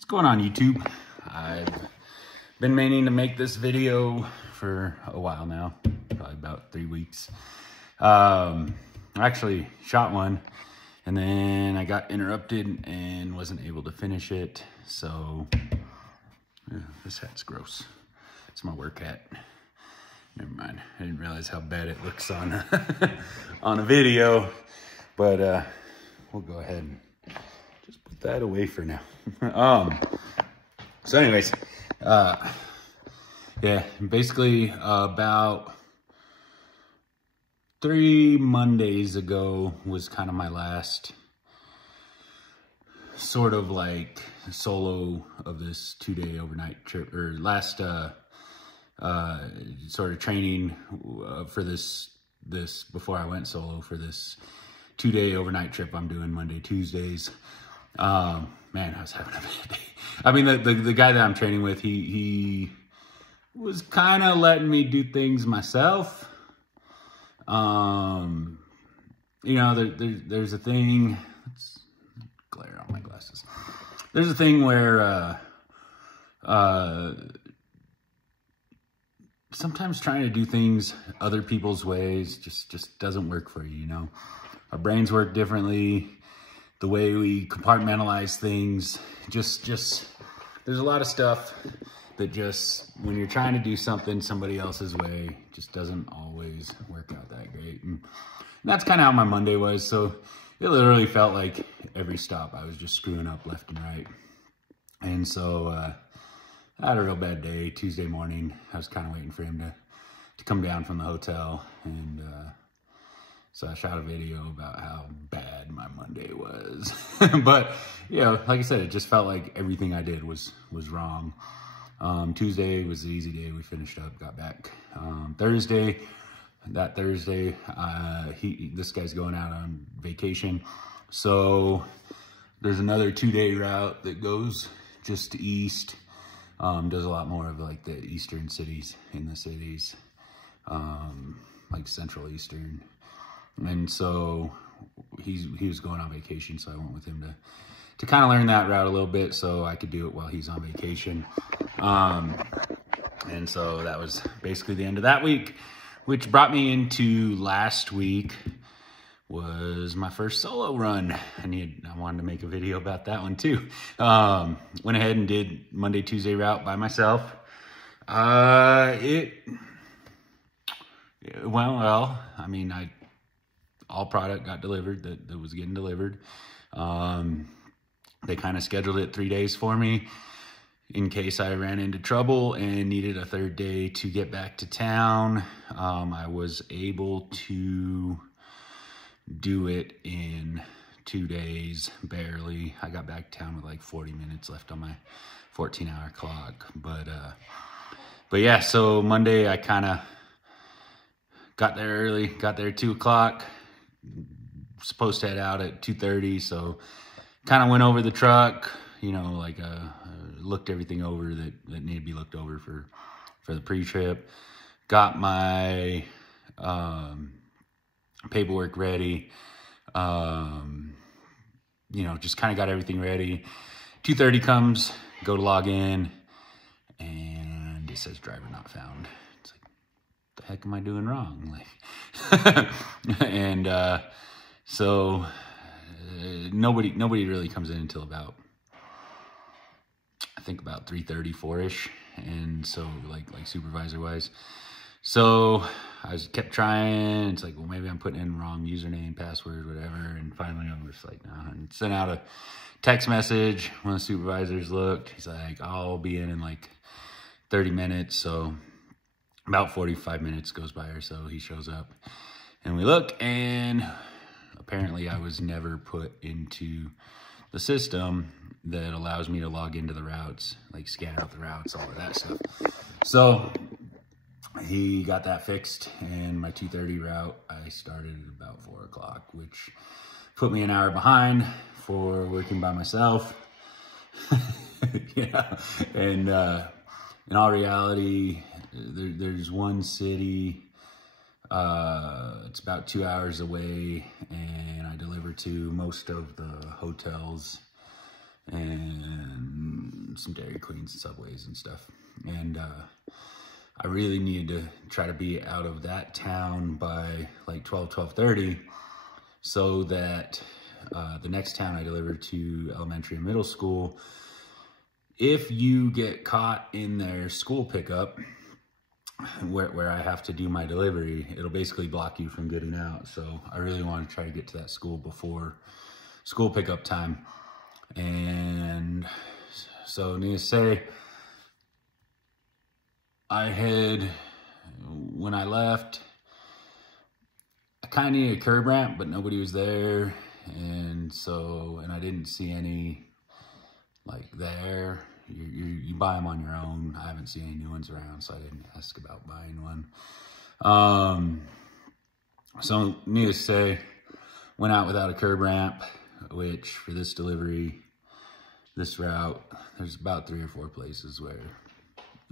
What's going on, YouTube? I've been meaning to make this video for a while now, probably about 3 weeks. I actually shot one and then I got interrupted and wasn't able to finish it. So this hat's gross. It's my work hat. Never mind. I didn't realize how bad it looks on on a video, but we'll go ahead and just put that away for now. So anyways, yeah, basically about 3 Mondays ago was kind of my last sort of like solo of this 2-day overnight trip, or last sort of training for this before I went solo for this 2-day overnight trip I'm doing Monday, Tuesdays. Man, I was having a bad day. I mean, the guy that I'm training with, he was kind of letting me do things myself. You know, there's a thing, let's glare on my glasses. There's a thing where, sometimes trying to do things other people's ways just doesn't work for you, you know? Our brains work differently. The way we compartmentalize things, just there's a lot of stuff that just, when you're trying to do something somebody else's way, just doesn't always work out that great. And that's kind of how my Monday was. So it literally felt like every stop I was just screwing up left and right. And so I had a real bad day. Tuesday morning, I was kind of waiting for him to come down from the hotel, and so I shot a video about how bad my Monday was. But, you know, like I said, it just felt like everything I did was wrong. Tuesday was the easy day. We finished up, got back. Thursday, this guy's going out on vacation. So there's another 2-day route that goes just east. Does a lot more of like the eastern cities, in the cities, like central eastern. And so he was going on vacation, so I went with him to kind of learn that route a little bit so I could do it while he's on vacation. And so that was basically the end of that week, which brought me into last week was my first solo run. I wanted to make a video about that one too. Went ahead and did Monday, Tuesday route by myself. Well, I mean, all product got delivered that was getting delivered. They kind of scheduled it 3 days for me in case I ran into trouble and needed a 3rd day to get back to town. I was able to do it in 2 days, barely. I got back to town with like 40 minutes left on my 14-hour clock. But yeah, so Monday I kind of got there early, got there at 2 o'clock. Supposed to head out at 2:30, so kind of went over the truck, you know, like looked everything over that needed to be looked over for the pre-trip. Got my paperwork ready, you know, just kind of got everything ready. 2:30 comes, go to log in, and it says driver not found. It's like, what the heck am I doing wrong? Like, and so nobody really comes in until about, I think about 3:30, 4-ish. And so like supervisor wise. So I kept trying. It's like, well, maybe I'm putting in wrong username, password, whatever. And finally I'm just like, nah. And sent out a text message. One of the supervisors looked. He's like, I'll be in like 30 minutes. So about 45 minutes goes by or so. He shows up and we look, and apparently I was never put into the system that allows me to log into the routes, like scan out the routes, all of that stuff. So he got that fixed, and my 2:30 route, I started at about 4 o'clock, which put me an hour behind for working by myself. Yeah, and in all reality, there's one city, it's about 2 hours away, and I deliver to most of the hotels, and some Dairy Queens and Subways and stuff. And I really needed to try to be out of that town by like 12:30, so that the next town I delivered to, elementary and middle school, if you get caught in their school pickup where I have to do my delivery, it'll basically block you from getting out. So I really want to try to get to that school before school pickup time. And so needless to say, when I left, I kind of needed a curb ramp, but nobody was there. And I didn't see any like there. You buy them on your own. I haven't seen any new ones around, so I didn't ask about buying one. So needless to say, went out without a curb ramp, which for this delivery, this route, there's about 3 or 4 places where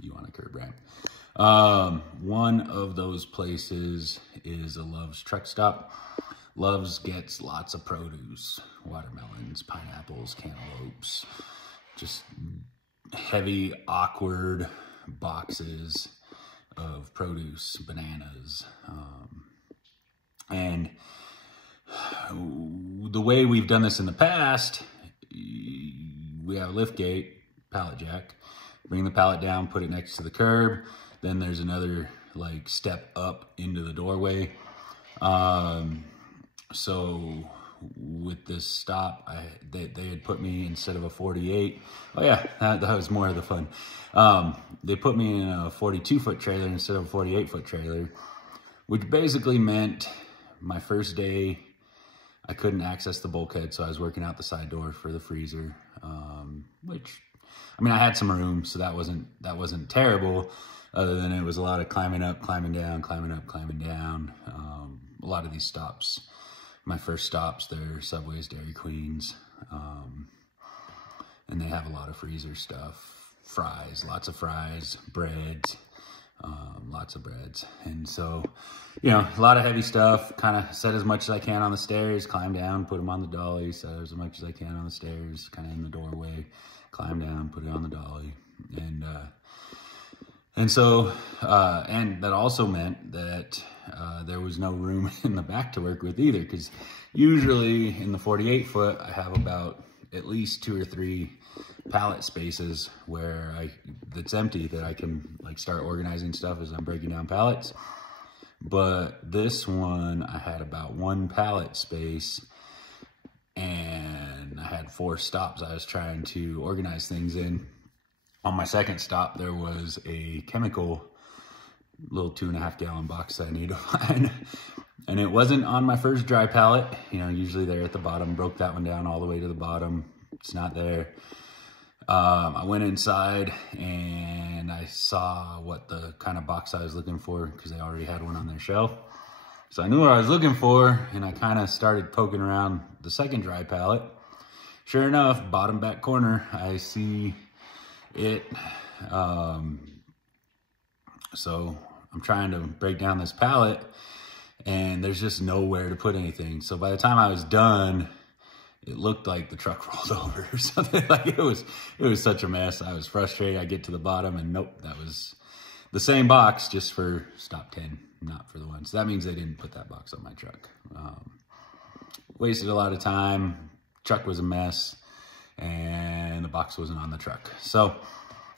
you want a curb ramp. One of those places is a Love's truck stop. Love's gets lots of produce, watermelons, pineapples, cantaloupes, just heavy, awkward boxes of produce, bananas. And the way we've done this in the past, we have a lift gate, pallet jack, bring the pallet down, put it next to the curb. Then there's another like step up into the doorway. So with this stop, they had put me, instead of a 48, oh yeah, that was more of the fun. They put me in a 42-foot trailer instead of a 48-foot trailer, which basically meant my first day, I couldn't access the bulkhead, so I was working out the side door for the freezer, which, I mean, I had some room, so that wasn't terrible, other than it was a lot of climbing up, climbing down, climbing up, climbing down. A lot of these stops, my first stops, they're Subways, Dairy Queens, and they have a lot of freezer stuff, fries, lots of fries, breads, lots of breads. And so, you know, a lot of heavy stuff, kind of set as much as I can on the stairs, climb down, put them on the dolly, set as much as I can on the stairs, kind of in the doorway, climb down, put it on the dolly. And that also meant that there was no room in the back to work with either, because usually in the 48-foot, I have about at least 2 or 3 pallet spaces where that's empty, that I can like start organizing stuff as I'm breaking down pallets. But this one, I had about 1 pallet space, and I had 4 stops I was trying to organize things in. On my second stop, there was a chemical little 2.5 gallon box that I need to find. And it wasn't on my first dry pallet. You know, usually they're at the bottom. Broke that one down all the way to the bottom. It's not there. I went inside and I saw what the kind of box I was looking for, because they already had one on their shelf. So I knew what I was looking for, and I kind of started poking around the second dry pallet. Sure enough, bottom back corner, I see it. So I'm trying to break down this pallet, and there's just nowhere to put anything. So by the time I was done, it looked like the truck rolled over or something. Like it was such a mess. I was frustrated. I get to the bottom, and nope, that was the same box, just for stop 10, not for the one. So that means they didn't put that box on my truck. Wasted a lot of time. Truck was a mess, and the box wasn't on the truck. So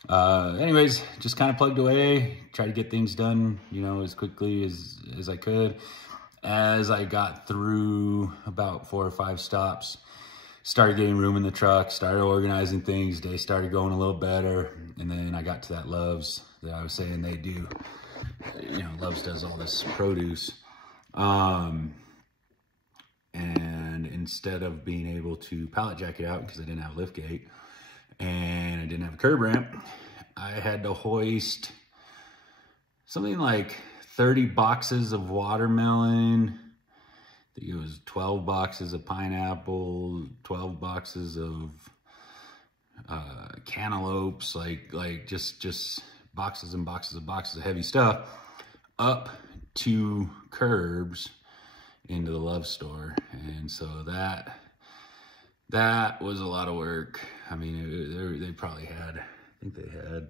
anyways, just kind of plugged away, tried to get things done, you know, as quickly as I could. As I got through about 4 or 5 stops, started getting room in the truck, started organizing things, day started going a little better. And then I got to that Love's that I was saying they do. You know, Love's does all this produce. And instead of being able to pallet jack it out, because I didn't have a lift gate and I didn't have a curb ramp, I had to hoist something like 30 boxes of watermelon. I think it was 12 boxes of pineapple, 12 boxes of cantaloupes, like just boxes and boxes of boxes of heavy stuff, up 2 curbs into the Love store. And so That was a lot of work. I mean, they probably had, I think they had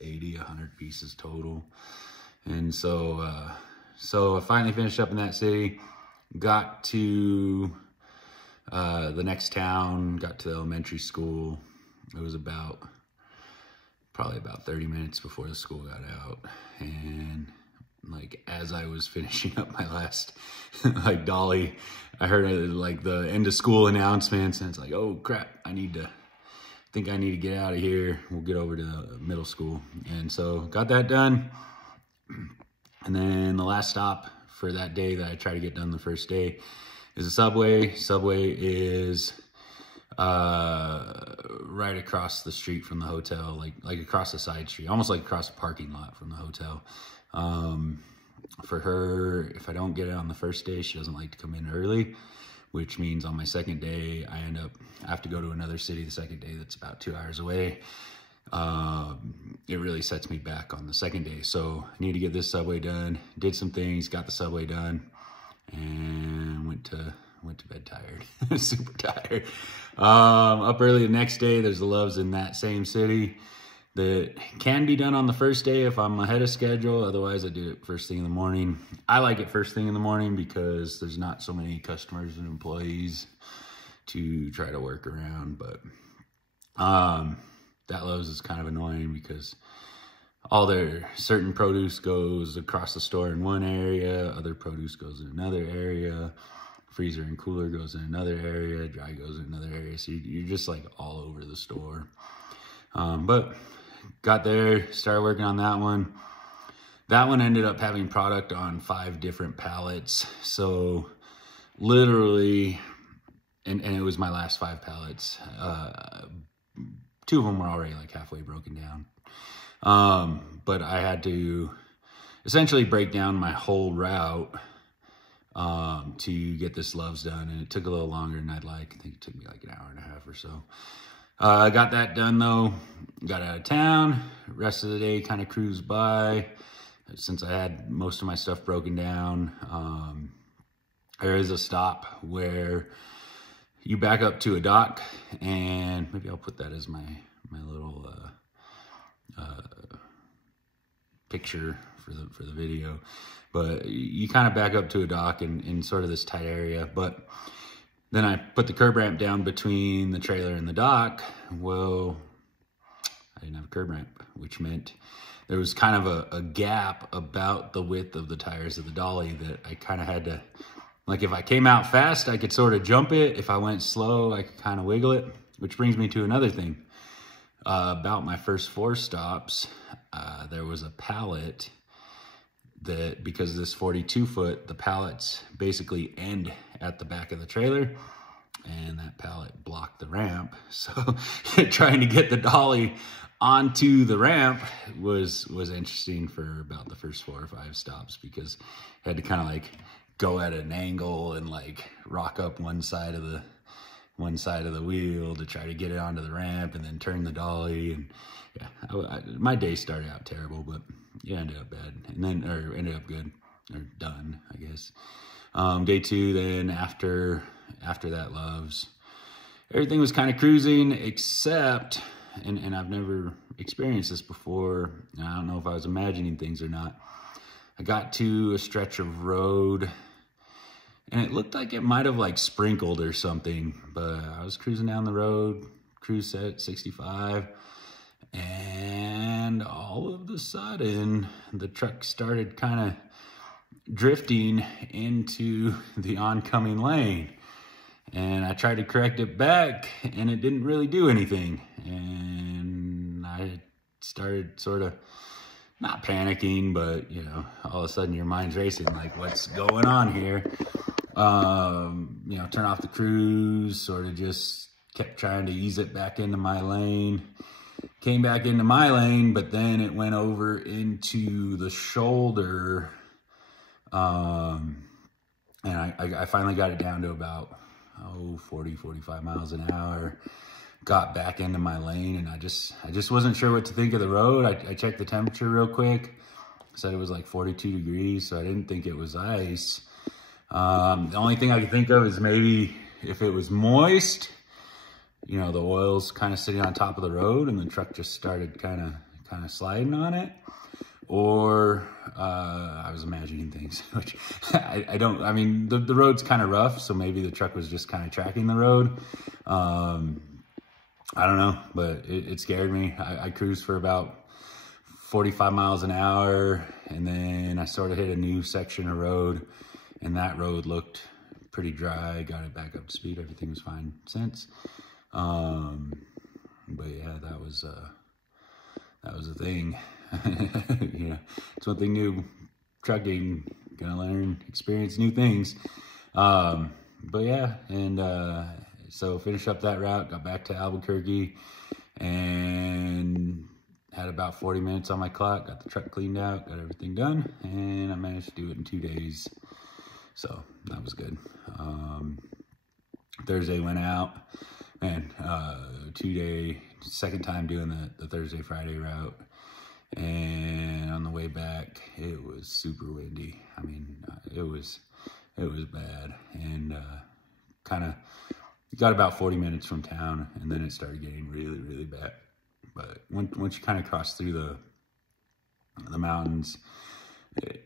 80, 100 pieces total. And so, so I finally finished up in that city, got to the next town, got to the elementary school. It was probably about 30 minutes before the school got out. And like, as I was finishing up my last like dolly, I heard like the end of school announcements, and it's like, oh crap, I think I need to get out of here. We'll get over to the middle school. And so got that done. And then the last stop for that day that I tried to get done the first day is the Subway. Subway is right across the street from the hotel, like across the side street, almost like across the parking lot from the hotel. For her, if I don't get it on the first day, she doesn't like to come in early, which means on my second day, I have to go to another city the second day that's about 2 hours away. It really sets me back on the second day. So I need to get this Subway done, did some things, got the Subway done, and went to bed tired, super tired. Up early the next day, there's the Loves in that same city that can be done on the first day if I'm ahead of schedule. Otherwise, I do it first thing in the morning. I like it first thing in the morning because there's not so many customers and employees to try to work around. But that Lowe's is kind of annoying because all their certain produce goes across the store in one area, other produce goes in another area, freezer and cooler goes in another area, dry goes in another area. So you're just like all over the store. But got there, started working on that one. That one ended up having product on 5 different pallets. So literally, and it was my last 5 pallets. 2 of them were already like halfway broken down. But I had to essentially break down my whole route to get this Loves done. And it took a little longer than I'd like. I think it took me like an hour and a half or so. I got that done though, got out of town. Rest of the day kind of cruised by. Since I had most of my stuff broken down, there is a stop where you back up to a dock, and maybe I'll put that as my little picture for the video. But you kind of back up to a dock in sort of this tight area. But then I put the curb ramp down between the trailer and the dock. Well, I didn't have a curb ramp, which meant there was kind of a gap about the width of the tires of the dolly that I kind of had to, like if I came out fast, I could sort of jump it. If I went slow, I could kind of wiggle it, which brings me to another thing. About my first 4 stops, there was a pallet that, because this 42 foot, the pallets basically end at the back of the trailer, and that pallet blocked the ramp. So trying to get the dolly onto the ramp was interesting for about the first 4 or 5 stops, because I had to kind of like go at an angle and like rock up one side of the wheel to try to get it onto the ramp, and then turn the dolly. And yeah, my day started out terrible, but yeah, ended up bad, and then, or ended up good, or done, I guess. Day 2, then after that Loves, everything was kind of cruising, except, and I've never experienced this before. I don't know if I was imagining things or not. I got to a stretch of road, and it looked like it might have like sprinkled or something, but I was cruising down the road, cruise set 65, and all of a sudden the truck started kind of drifting into the oncoming lane. And I tried to correct it back, and it didn't really do anything. And I started sort of, not panicking, but, you know, all of a sudden your mind's racing, like, what's going on here? You know, turn off the cruise, sort of just kept trying to ease it back into my lane. Came back into my lane, but then it went over into the shoulder. And I finally got it down to about 40, 45 miles an hour. Got back into my lane, and I just wasn't sure what to think of the road. I checked the temperature real quick. Said it was like 42 degrees, so I didn't think it was ice. The only thing I could think of is maybe if it was moist, you know, the oil's kind of sitting on top of the road and the truck just started kind of sliding on it. Or I was imagining things, which I mean, the road's kind of rough, so maybe the truck was just kind of tracking the road. I don't know, but it scared me. I cruised for about 45 miles an hour, and then I sort of hit a new section of road, and that road looked pretty dry. Got it back up to speed. Everything was fine since. But yeah, that was a thing. You know, it's one thing new, trucking, gonna learn, experience new things. But yeah, and so finished up that route, got back to Albuquerque, and had about 40 minutes on my clock, got the truck cleaned out, got everything done, and I managed to do it in 2 days. So that was good. Thursday went out, and 2-day, second time doing the Thursday, Friday route. And on the way back, it was super windy. I mean, it was bad, and kind of got about 40 minutes from town, and then it started getting really, really bad. But once you kind of cross through the mountains,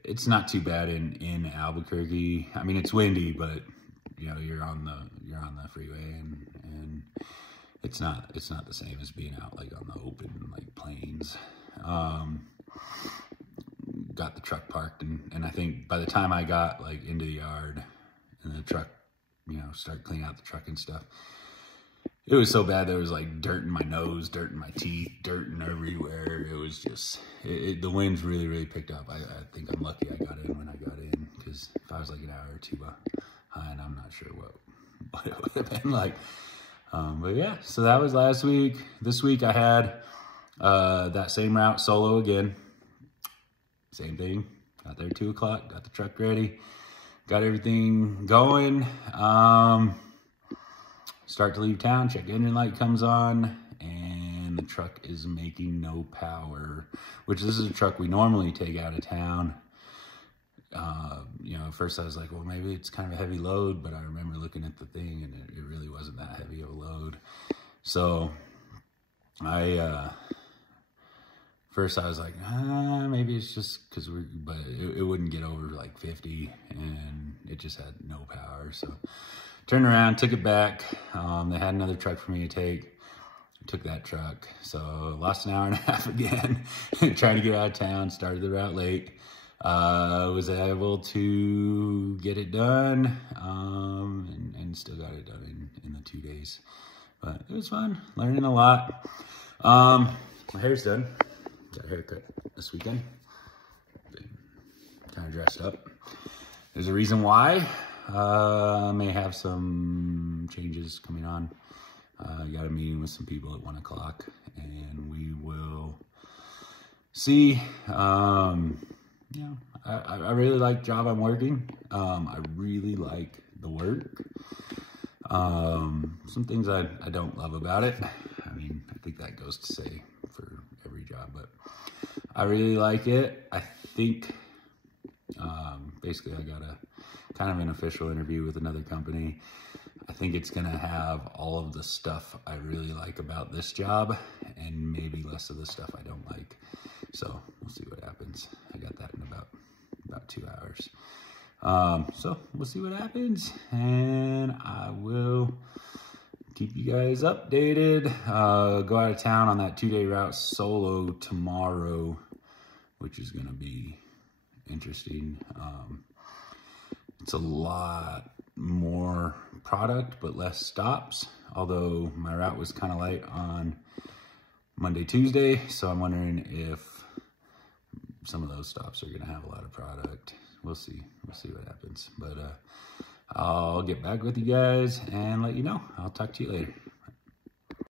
it's not too bad in Albuquerque. I mean, it's windy, but you know, you're on the freeway, and it's not the same as being out like on the open like plains. Got the truck parked, and I think by the time I got like into the yard and the truck, you know, started cleaning out the truck and stuff, it was so bad there was like dirt in my nose, dirt in my teeth, dirt in everywhere. It was just, the winds really, really picked up. I think I'm lucky I got in when I got in, because if I was like an hour or two behind, I'm not sure what it would have been like. But yeah, so that was last week. This week I had that same route solo again. Same thing. Got there at 2 o'clock, got the truck ready, got everything going. Start to leave town, check engine light comes on, and the truck is making no power, which this is a truck we normally take out of town. You know, at first I was like, well, maybe it's kind of a heavy load, but I remember looking at the thing and it really wasn't that heavy of a load. So first I was like, maybe it's just because but it wouldn't get over like 50, and it just had no power. So turned around, took it back. They had another truck for me to take. Took that truck. So lost an hour and a half again, trying to get out of town, started the route late. Was able to get it done, and still got it done in the 2 days. But it was fun, learning a lot. My hair's done. Got a haircut this weekend. Kind of dressed up. There's a reason why. I may have some changes coming on. I got a meeting with some people at 1 o'clock, and we will see. You know, I really like the job I'm working. I really like the work. Some things I don't love about it. I mean, I think that goes to say for every job, but I really like it. I think, basically I got a kind of an official interview with another company. I think it's gonna have all of the stuff I really like about this job, and maybe less of the stuff I don't like. So we'll see what happens. I got that in about 2 hours. So we'll see what happens, and I will keep you guys updated. Go out of town on that 2-day route solo tomorrow, which is gonna be interesting. It's a lot more product, but less stops. Although my route was kind of light on Monday, Tuesday, so I'm wondering if some of those stops are gonna have a lot of product. We'll see what happens. But I'll get back with you guys and let you know. I'll talk to you later.